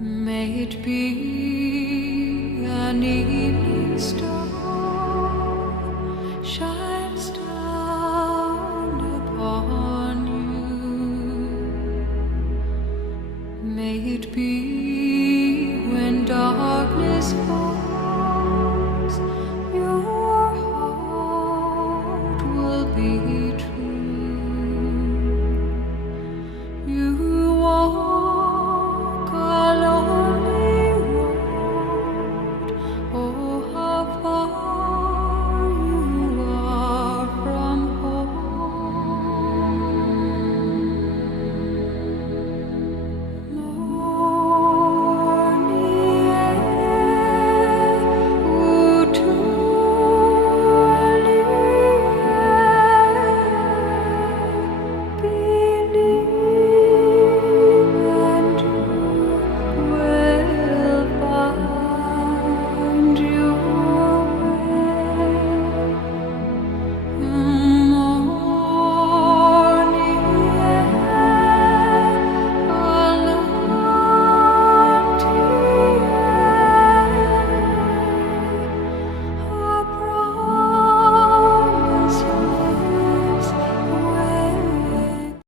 May it be an evening star shines down upon you. May it be when darkness falls